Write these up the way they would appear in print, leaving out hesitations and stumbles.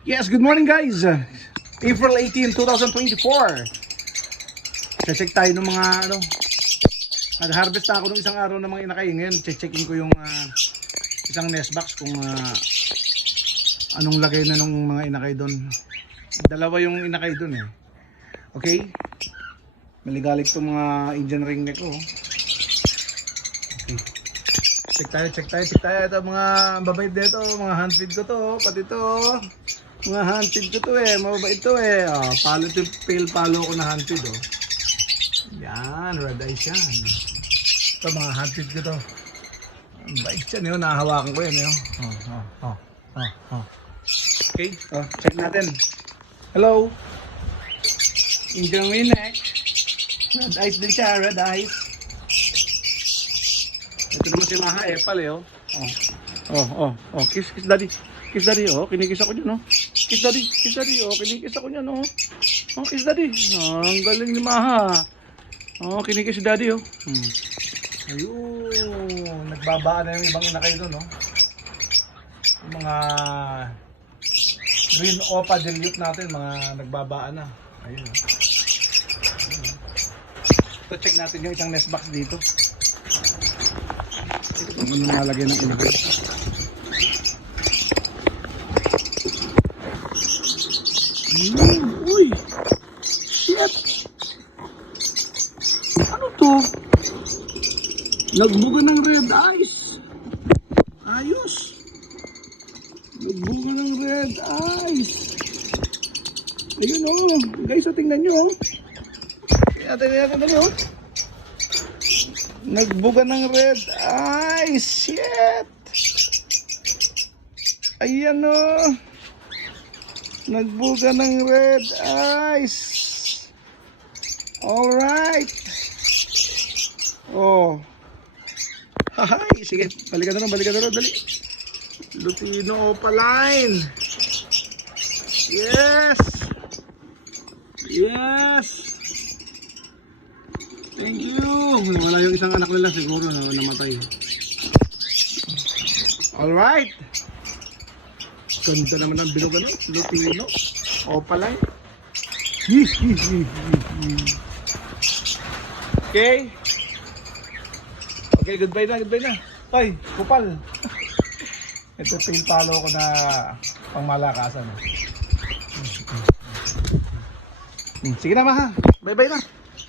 Yes, good morning guys. April 18, 2024. Check tayo ng mga nag-harvest na ako ng isang araw ng mga inakay. Ngayon, checkin ko yung isang nest box kung anong lagay na ng mga inakay doon. Dalawa yung inakay doon eh. Okay? Maligalig itong mga Indian ring neck ko. Okay. Check tayo. Ito mga babayad dito, mga hand feed ko to, pati to. Mga hand feed ko to eh, mababait to eh. Palo to pale palo ko na hand feed oh. Yan, red eyes yan. Ito mga hand feed ko to. Ang bait yan yun, nahahawakan ko yan yun. Okay, check natin. Hello. Indian ring neck. Red eyes din siya, red eyes. Ito naman si Maha Epal eh oh. Kiss daddy. Kiss daddy oh, kinikis ako dyan oh. Kiss daddy oh, kinikis ako dyan oh. Oh, kiss daddy. Ang galing ni Maha. Oh, kinikis si daddy oh. Ayun, nagbabaan na yung ibang inakay doon oh. Yung mga green opa dilute natin, mga nagbabaan na. Ayun oh. So check natin yung isang nest box dito. Kung ano nalagay ng inakay. Uy! Shit! Ano to? Nagbuga ng red eyes. Ayos! Nagbuga ng red eyes. Ayun o. Guys, tingnan nyo o. Tingnan nyo o. Nagbuga ng red eyes. Shit! Ayan o. Nagbuga ng red eyes. Alright. Oh. Hahay. Sige. Balikan na rin. Dali. Lutino opaline. Yes. Thank you. Wala yung isang anak nila siguro na namatay. Alright. Ganda naman ang bilog ano? Lutino. Opaline. Okay. Okay, goodbye na. Ay, kupal. Ito tail palo ko na pangmalakasan. Sige na Maha. Bye na.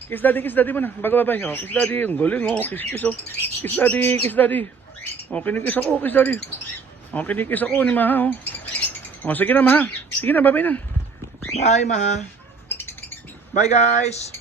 Kiss daddy mo na. Bago bye. Oh, kiss daddy. Ang galing oh. Kiss oh. Kiss daddy. Oh, kinikis ako, kiss daddy. Oh, kinikis ako ni Maha oh. Oh, sige na Maha. Sige na, bye na. Bye Maha. Bye guys.